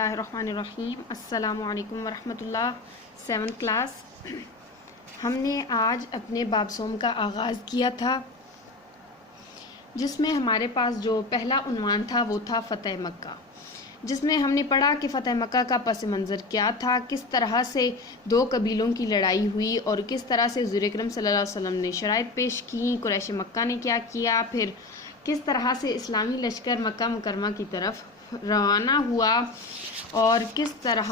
बिस्मिल्लाहिर्रहमानिर्रहीम। अस्सलामु अलैकुम वरहमतुल्लाह। 7th class. हमने आज अपने बाब सोम का आगाज़ किया था, जिसमें हमारे पास जो पहला उन्वान था वो था फ़तह मक्का, जिसमें हमने पढ़ा कि फ़तह मक्का का पस मंज़र क्या था, किस तरह से दो कबीलों की लड़ाई हुई और किस तरह से हुज़ूर अकरम सल्लल्लाहु अलैहि वसल्लम ने शराइत पेश की, कुरैश मक्का ने क्या किया, फिर किस तरह से इस्लामी लश्कर मक्का मुकरमा की तरफ रवाना हुआ और किस तरह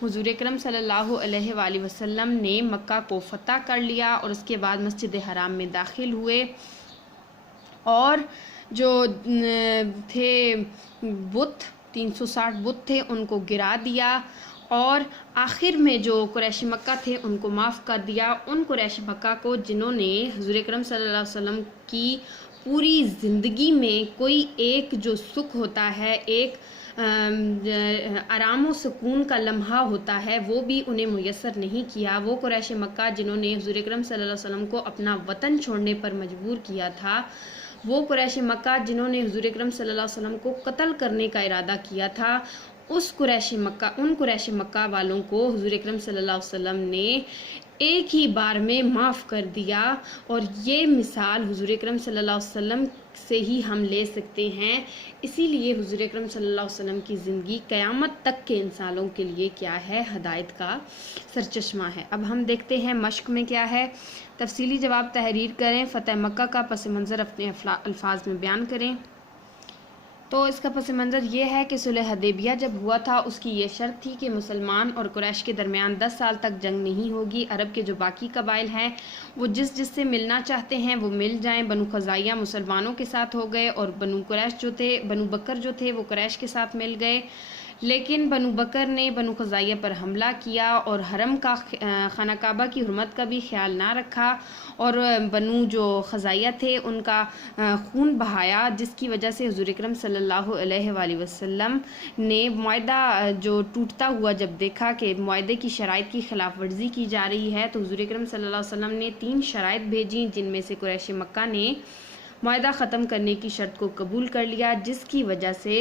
हुज़ूर अकरम सल्लल्लाहु अलैहि वसल्लम ने मक्का को फ़तह कर लिया और उसके बाद मस्जिद हराम में दाखिल हुए और जो थे बुत 360 बुत थे उनको गिरा दिया और आखिर में जो कुरैश मक्का थे उनको माफ़ कर दिया। उन कुरैश मक्का को जिन्होंने हुज़ूर अकरम सल्लल्लाहु अलैहि वसल्लम की पूरी ज़िंदगी में कोई एक जो सुख होता है, एक आराम व सुकून का लम्हा होता है, वो भी उन्हें मुयस्सर नहीं किया। वो कुरैश मक्का जिन्होंने हुज़ूर अकरम सल्लल्लाहु अलैहि वसल्लम को अपना वतन छोड़ने पर मजबूर किया था, वो कुरैश मक्का जिन्होंने हुज़ूर अकरम सल्लल्लाहु अलैहि वसल्लम को कत्ल करने का इरादा किया था, उन कुरैश मक्का वालों को हुज़ूर अकरम सल्लल्लाहु अलैहि वसल्लम ने एक ही बार में माफ़ कर दिया। और ये मिसाल हुज़ूर अकरम सल्लल्लाहु अलैहि वसल्लम से ही हम ले सकते हैं। इसीलिए हुज़ूर अकरम सल्लल्लाहु अलैहि वसल्लम की ज़िंदगी क़यामत तक के इंसानों के लिए क्या है, हदायत का सरचश्मा है। अब हम देखते हैं मश्क में क्या है। तफसीली जवाब तहरीर करें, फ़तह मक्का का पस मंज़र अपने अल्फाज में बयान करें। तो इसका पस मंज़र ये है कि सुलह हदैबिया जब हुआ था उसकी ये शर्त थी कि मुसलमान और कुरैश के दरमियान 10 साल तक जंग नहीं होगी। अरब के जो बाकी कबाइल हैं वो जिससे मिलना चाहते हैं वो मिल जाएं। बनु खज़ाइया मुसलमानों के साथ हो गए और बनु बकर जो थे वो कुरैश के साथ मिल गए, लेकिन बनु बकर ने बनु खज़ाइया पर हमला किया और हरम का खाना काबा की हुर्मत का भी ख्याल ना रखा और बनु जो खज़ाइया थे उनका खून बहाया, जिसकी वजह से हुज़ूर अकरम सल्लल्लाहु अलैहि वसल्लम ने मुआहदा जो टूटता हुआ जब देखा कि मुआहदे की शराइत की खिलाफ वर्जी की जा रही है, तो हुज़ूर अकरम सल्लल्लाहु अलैहि वसल्लम ने 3 शराइत भेजी, जिनमें से कुरैश मक्का ने मुआहदा ख़त्म करने की शर्त को कबूल कर लिया, जिसकी वजह से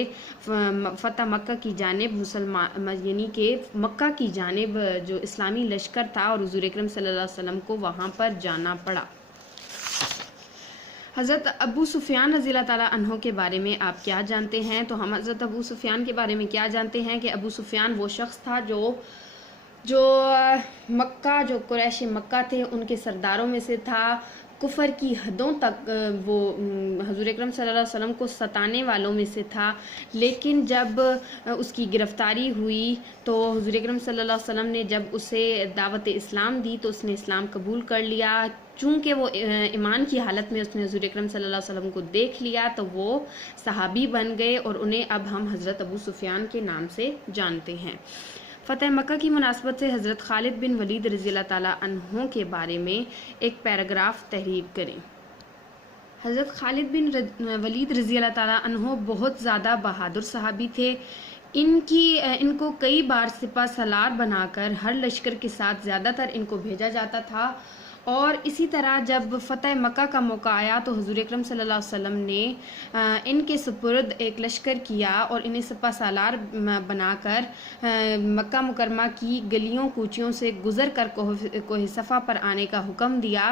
फ़तह मक्का की जानिब मुसलमान यानी कि मक्का की जानिब जो इस्लामी लश्कर था और हुज़ूर अकरम सल्लल्लाहु अलैहि वसल्लम को वहाँ पर जाना पड़ा। हज़रत अबू सुफ़ियान रज़ियल्लाहु ताला अन्हो के बारे में आप क्या जानते हैं? तो हम हज़रत अबू सुफ़ियान के बारे में क्या जानते हैं कि अबू सुफ़ियान वो शख्स था जो कुरैश मक्का थे उनके सरदारों में से था। कुफर की हदों तक वो हुज़ूर अकरम सल्लल्लाहु अलैहि वसल्लम को सताने वालों में से था, लेकिन जब उसकी गिरफ़्तारी हुई तो हुज़ूर अकरम सल्लल्लाहु अलैहि वसल्लम ने जब उसे दावत इस्लाम दी तो उसने इस्लाम कबूल कर लिया। चूँकि वो ईमान की हालत में उसने हुज़ूर अकरम सल्लल्लाहु अलैहि वसल्लम को देख लिया तो वो सहाबी बन गए और उन्हें अब हम हज़रत अबू सुफ़ियान के नाम से जानते हैं। फ़तह मक्का की मुनासबत से हज़रत खालिद बिन वलीद रज़ियल्लाहु ताला अन्हु के बारे में एक पैराग्राफ तहरीर करें। हज़रत खालिद बिन वलीद रज़ियल्लाहु ताला अन्हु बहुत ज़्यादा बहादुर सहाबी थे। इनको कई बार सिपा सलार बनाकर हर लश्कर के साथ ज़्यादातर इनको भेजा जाता था और इसी तरह जब फ़तह मक्का का मौका आया तो हुज़ूर अकरम सल्लल्लाहु अलैहि वसल्लम ने इनके सुपुर्द एक लश्कर किया और इन्हें सिपा सालार बनाकर मक्का मुकरमा की गलियों कूचियों से गुज़र कर कोह सफ़ा पर आने का हुक्म दिया।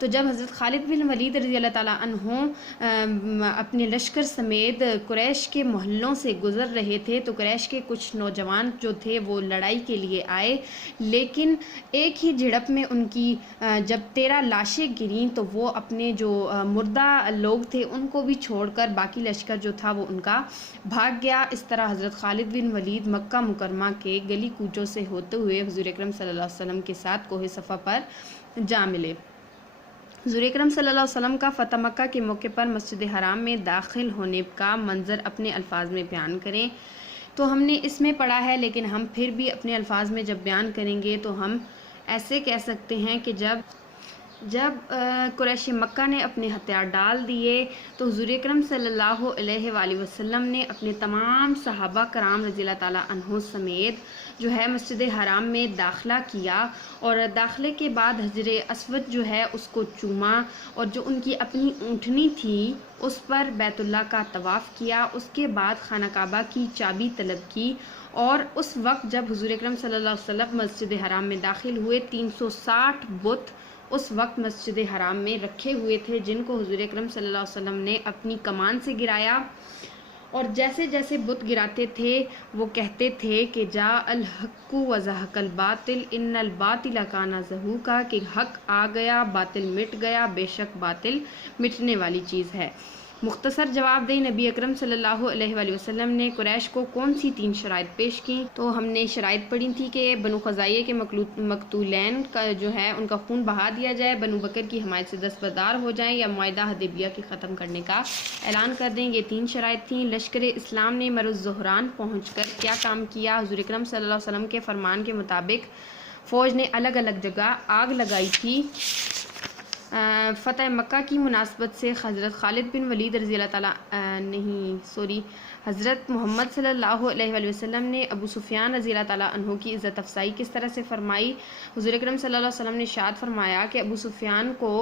तो जब हज़रत खालिद बिन वलीद रज़ियल्लाहु ताला अन्हु अपने लश्कर समेत कुरैश के मोहल्लों से गुज़र रहे थे तो कुरैश के कुछ नौजवान जो थे वो लड़ाई के लिए आए, लेकिन एक ही झड़प में उनकी जब 13 लाशें गिरीं तो वो अपने जो मुर्दा लोग थे उनको भी छोड़कर बाकी लश्कर जो था वो उनका भाग गया। इस तरह हज़रत खालिद बिन वलीद मक्का मुकरमा के गली कूचों से होते हुए हुज़ूर अकरम सल्लल्लाहु अलैहि वसल्लम के साथ कोहे सफ़ा पर जा मिले। हुज़ूर अकरम सल्लल्लाहु अलैहि वसल्लम का फ़तह मक्का के मौके पर मस्जिद हराम में दाखिल होने का मंज़र अपने अल्फाज में बयान करें। तो हमने इसमें पढ़ा है, लेकिन हम फिर भी अपने अल्फाज में जब बयान करेंगे तो हम ऐसे कह सकते हैं कि जब جب قریش مکہ نے اپنے ہتھیار ڈال دیے تو حضور اکرم صلی اللہ علیہ وآلہ وسلم نے اپنے تمام صحابہ کرام رضی اللہ تعالیٰ عنہ سمیت جو ہے مسجد حرام میں داخلہ کیا، اور داخلے کے بعد حجر اسود جو ہے اس کو چوما، اور جو ان کی اپنی اونٹنی تھی اس پر بیت اللہ کا طواف کیا۔ اس کے بعد خانہ کعبہ کی چابی طلب کی، اور اس وقت جب حضور اکرم صلی اللہ علیہ وسلم مسجد حرام میں داخل ہوئے 360 بت اس وقت مسجد حرام میں رکھے ہوئے تھے، جن کو حضور اکرم صلی اللہ علیہ وسلم نے اپنی کمان سے گرایا، اور جیسے جیسے بت گراتے تھے وہ کہتے تھے کہ جاء الحق وزہق الباطل ان الباطل کان زہوقا، کہ حق آ گیا باطل مٹ گیا، بے شک باطل مٹنے والی چیز ہے۔ مختصر جواب دیں نبی اکرم صلی اللہ علیہ وآلہ وسلم نے قریش کو کون سی 3 شرائط پیش کی؟ تو ہم نے شرائط پڑھی تھی کہ بنو خزاعیہ کے مقتولین کا جو ہے ان کا خون بہا دیا جائے، بنو بکر کی حمایت سے دستبردار ہو جائیں، یا معاہدہ حدیبیہ کے ختم کرنے کا اعلان کر دیں۔ یہ 3 شرائط تھیں۔ لشکر اسلام نے مر الزہران پہنچ کر کیا کام کیا؟ حضور اکرم صلی اللہ علیہ وسلم کے فرمان کے مطابق فوج نے الگ الگ جگہ آگ لگائی تھی۔ فتح مکہ کی مناسبت سے حضرت خالد بن ولید رضی اللہ تعالیٰ حضرت محمد صلی اللہ علیہ وآلہ وسلم نے ابو سفیان رضی اللہ تعالیٰ عنہ کی عزت افزائی کس طرح سے فرمائی؟ حضور اکرم صلی اللہ علیہ وسلم نے ارشاد فرمایا کہ ابو سفیان کو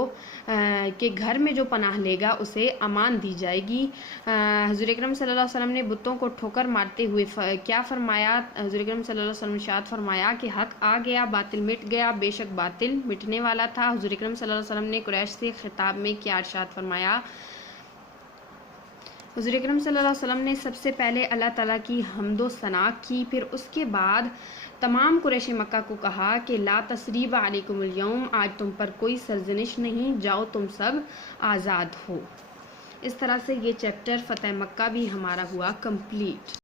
کے گھر میں جو پناہ لے گا اسے امان دی جائے گی۔ حضور اکرم صلی اللہ علیہ وسلم نے بتوں کو ٹھوکر مارتے ہوئے کیا فرمایا؟ حضور اکرم صلی اللہ علیہ وسلم نے ارشاد فرمایا کہ حق آ گیا باطل مٹ گیا، بے شک باطل مٹنے والا تھا۔ حضور اکرم صلی اللہ علیہ وسلم نے قریش سے خطاب میں کیا ارشاد فرمایا؟ حضور اکرم صلی اللہ علیہ وسلم نے سب سے پہلے اللہ تعالیٰ کی حمد و ثنا کی، پھر اس کے بعد تمام قریش مکہ کو کہا کہ لا تثریب علیکم اليوم، آج تم پر کوئی سرزنش نہیں، جاؤ تم سب آزاد ہو۔ اس طرح سے یہ چیپٹر فتح مکہ بھی ہمارا ہوا کمپلیٹ۔